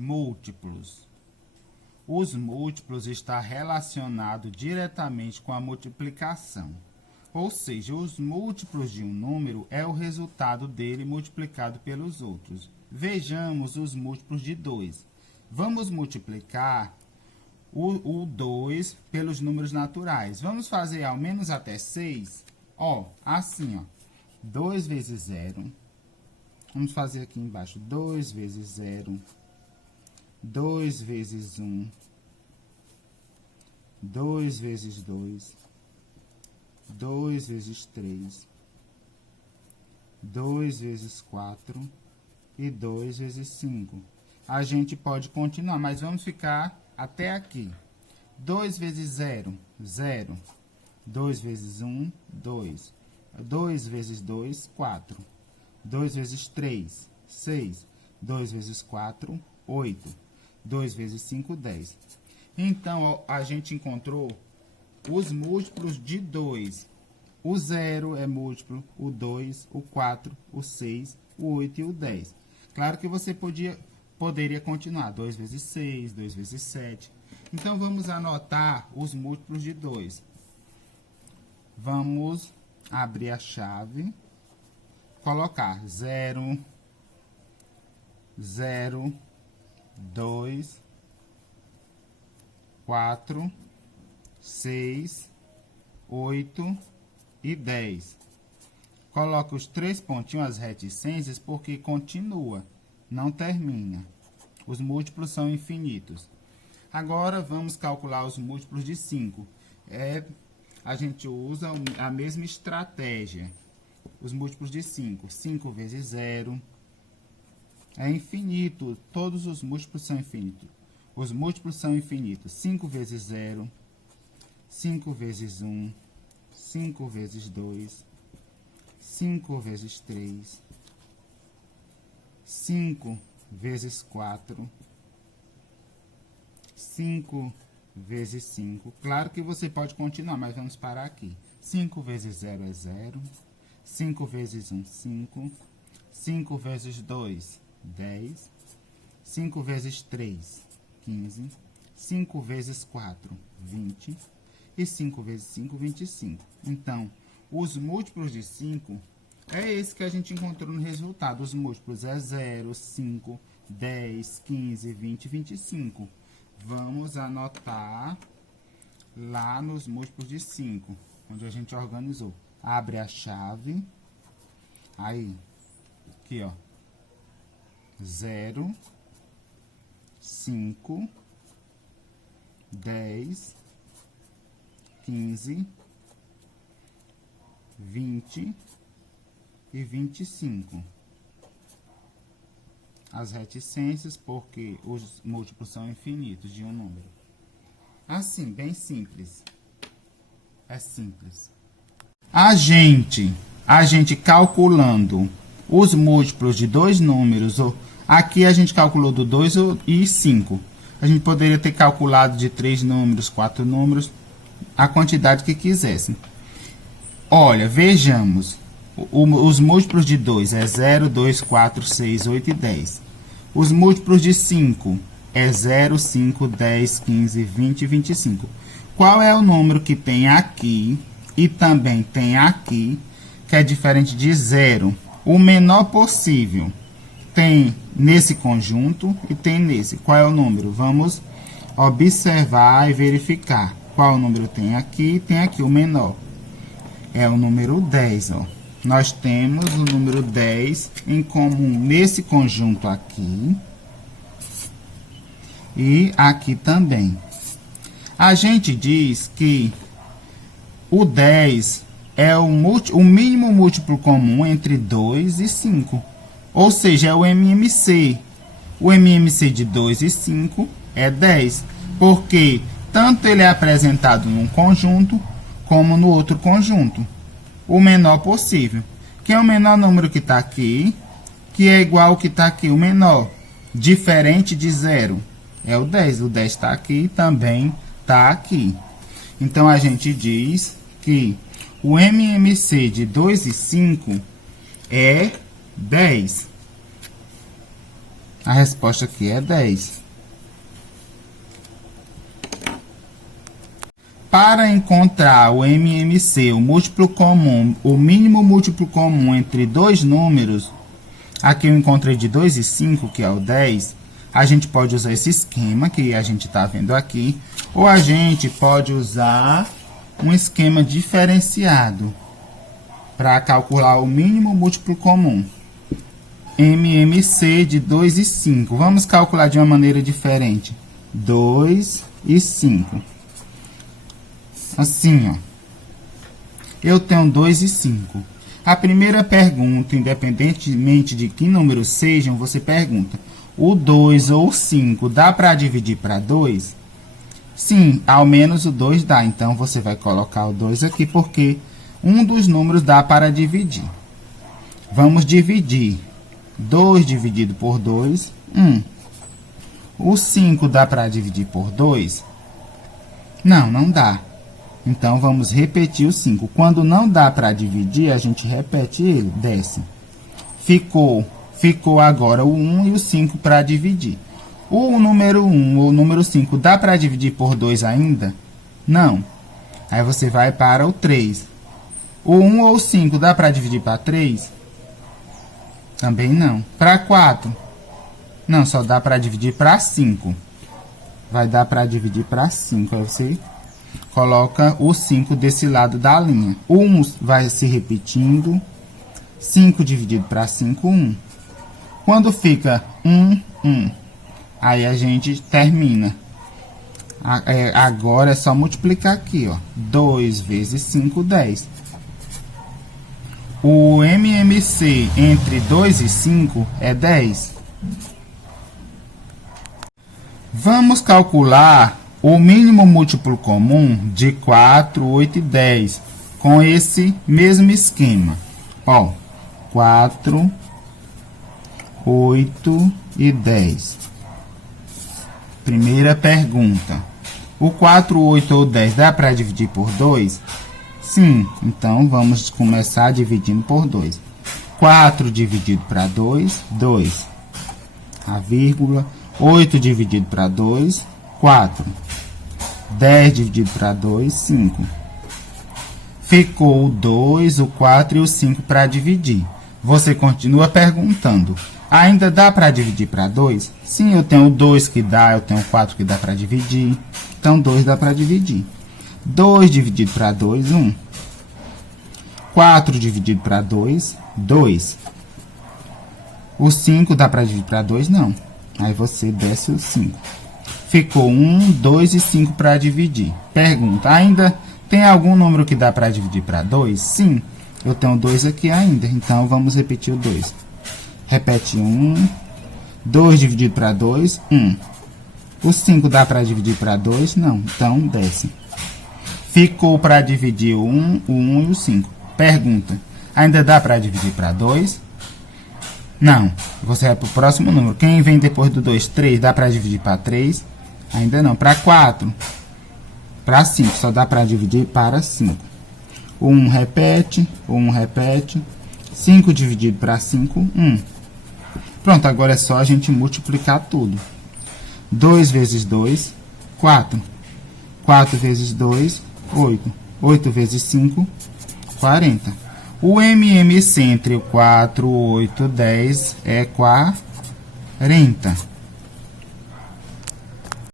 Múltiplos. Os múltiplos estão relacionados diretamente com a multiplicação. Ou seja, os múltiplos de um número é o resultado dele multiplicado pelos outros. Vejamos os múltiplos de 2. Vamos multiplicar o 2 pelos números naturais. Vamos fazer ao menos até 6. Assim, 2 vezes 0. Vamos fazer aqui embaixo. 2 vezes 0. 2 vezes 1. 2 vezes 2. 2 vezes 3. 2 vezes 4. E 2 vezes 5. A gente pode continuar, mas vamos ficar até aqui. 2 vezes 0, 0. 2 vezes 1, 2. 2 vezes 2, 4. 2 vezes 3, 6. 2 vezes 4, 8. 2 vezes 5, 10. Então, a gente encontrou os múltiplos de 2. O 0 é múltiplo, o 2, o 4, o 6, o 8 e o 10. Claro que você poderia continuar. 2 vezes 6, 2 vezes 7. Então, vamos anotar os múltiplos de 2. Vamos abrir a chave, colocar 0, 0, 2, 4, 6, 8 e 10. Coloca os 3 pontinhos, as reticências, porque continua, não termina. Os múltiplos são infinitos. Agora, vamos calcular os múltiplos de 5. A gente usa a mesma estratégia. Os múltiplos de 5. 5 vezes 0 é infinito. Todos os múltiplos são infinitos. Os múltiplos são infinitos. 5 vezes 0. 5 vezes 1. 5 vezes 2. 5 vezes 3. 5 vezes 4. 5 vezes 5. Claro que você pode continuar, mas vamos parar aqui. 5 vezes 0 é 0. 5 vezes 1, 5. 5 vezes 2, 10. 5 vezes 3, 15. 5 vezes 4, 20. E 5 vezes 5, 25. Então, os múltiplos de 5 é esse que a gente encontrou no resultado. Os múltiplos é 0, 5, 10, 15, 20 e 25. Vamos anotar lá nos múltiplos de 5, onde a gente organizou. Abre a chave. Aí, aqui, 0, 5, 10, 15, 20 e 25. As reticências, porque os múltiplos são infinitos de um número. Assim, bem simples. É simples. A gente calculando os múltiplos de dois números, aqui a gente calculou do 2 e 5. A gente poderia ter calculado de 3 números, 4 números, a quantidade que quisesse. Olha, vejamos. Os múltiplos de 2 é 0, 2, 4, 6, 8 e 10. Os múltiplos de 5 é 0, 5, 10, 15, 20 e 25. Qual é o número que tem aqui e também tem aqui, que é diferente de 0? O menor possível. Tem nesse conjunto e tem nesse. Qual é o número? Vamos observar e verificar. Qual número tem aqui e tem aqui, o menor. É o número 10, Nós temos o número 10 em comum nesse conjunto aqui e aqui também. A gente diz que o 10 é o mínimo múltiplo comum entre 2 e 5, ou seja, é o MMC. O MMC de 2 e 5 é 10, porque tanto ele é apresentado num conjunto como no outro conjunto. O menor possível, que é o menor número que está aqui, que é igual ao que está aqui, o menor, diferente de 0, é o 10. O 10 está aqui e também está aqui. Então, a gente diz que o MMC de 2 e 5 é 10. A resposta aqui é 10. Para encontrar o MMC, o múltiplo comum, o mínimo múltiplo comum entre dois números, aqui eu encontrei de 2 e 5, que é o 10, a gente pode usar esse esquema que a gente está vendo aqui, ou a gente pode usar um esquema diferenciado para calcular o mínimo múltiplo comum. MMC de 2 e 5. Vamos calcular de uma maneira diferente. 2 e 5. Assim, ó. Eu tenho 2 e 5. A primeira pergunta, independentemente de que números sejam, você pergunta: o 2 ou o 5 dá para dividir para 2? Sim, ao menos o 2 dá. Então, você vai colocar o 2 aqui, porque um dos números dá para dividir. Vamos dividir. 2 dividido por 2, 1. O 5 dá para dividir por 2? Não, não dá. Então, vamos repetir o 5. Quando não dá para dividir, a gente repete ele, desce. Ficou agora o 1 e o 5 para dividir. O número 1 ou o número 5 dá para dividir por 2 ainda? Não. Aí você vai para o 3. O 1 ou o 5 dá para dividir para 3? Também não. Para 4? Não, só dá para dividir para 5. Vai dar para dividir para 5. Aí você coloca o 5 desse lado da linha. O 1 vai se repetindo. 5 dividido para 5, 1. Quando fica 1, 1, aí a gente termina. Agora é só multiplicar aqui, ó. 2 vezes 5, 10. O MMC entre 2 e 5 é 10. Vamos calcular o mínimo múltiplo comum de 4, 8 e 10 com esse mesmo esquema. Ó, 4, 8 e 10. Primeira pergunta. O 4, 8 ou 10 dá para dividir por 2? Sim, então vamos começar dividindo por 2. 4 dividido para 2, 2. A vírgula. 8 dividido para 2, 4. 10 dividido para 2, 5. Ficou o 2, o 4 e o 5 para dividir. Você continua perguntando: ainda dá para dividir para 2? Sim, eu tenho 2 que dá, eu tenho 4 que dá para dividir. Então, 2 dá para dividir. 2 dividido para 2, 1. 4 dividido para 2, 2. O 5 dá para dividir para 2? Não. Aí você desce o 5. Ficou 1, 2 e 5 para dividir. Pergunta: ainda tem algum número que dá para dividir para 2? Sim, eu tenho 2 aqui ainda. Então, vamos repetir o 2. Repete 1. 2 dividido para 2, 1. O 5 dá para dividir para 2? Não. Então, desce. Ficou para dividir o 1 e o 5. Pergunta: ainda dá para dividir para 2? Não. Você vai para o próximo número. Quem vem depois do 2? 3. Dá para dividir para 3? Ainda não. Para 4? Para 5. Só dá para dividir para 5. O 1 repete. O 1 repete. 5 dividido para 5, 1. Pronto, agora é só a gente multiplicar tudo. 2 vezes 2, 4. 4 vezes 2, 8. 8 vezes 5, 40. O MMC entre o 4, 8 e 10 é 40.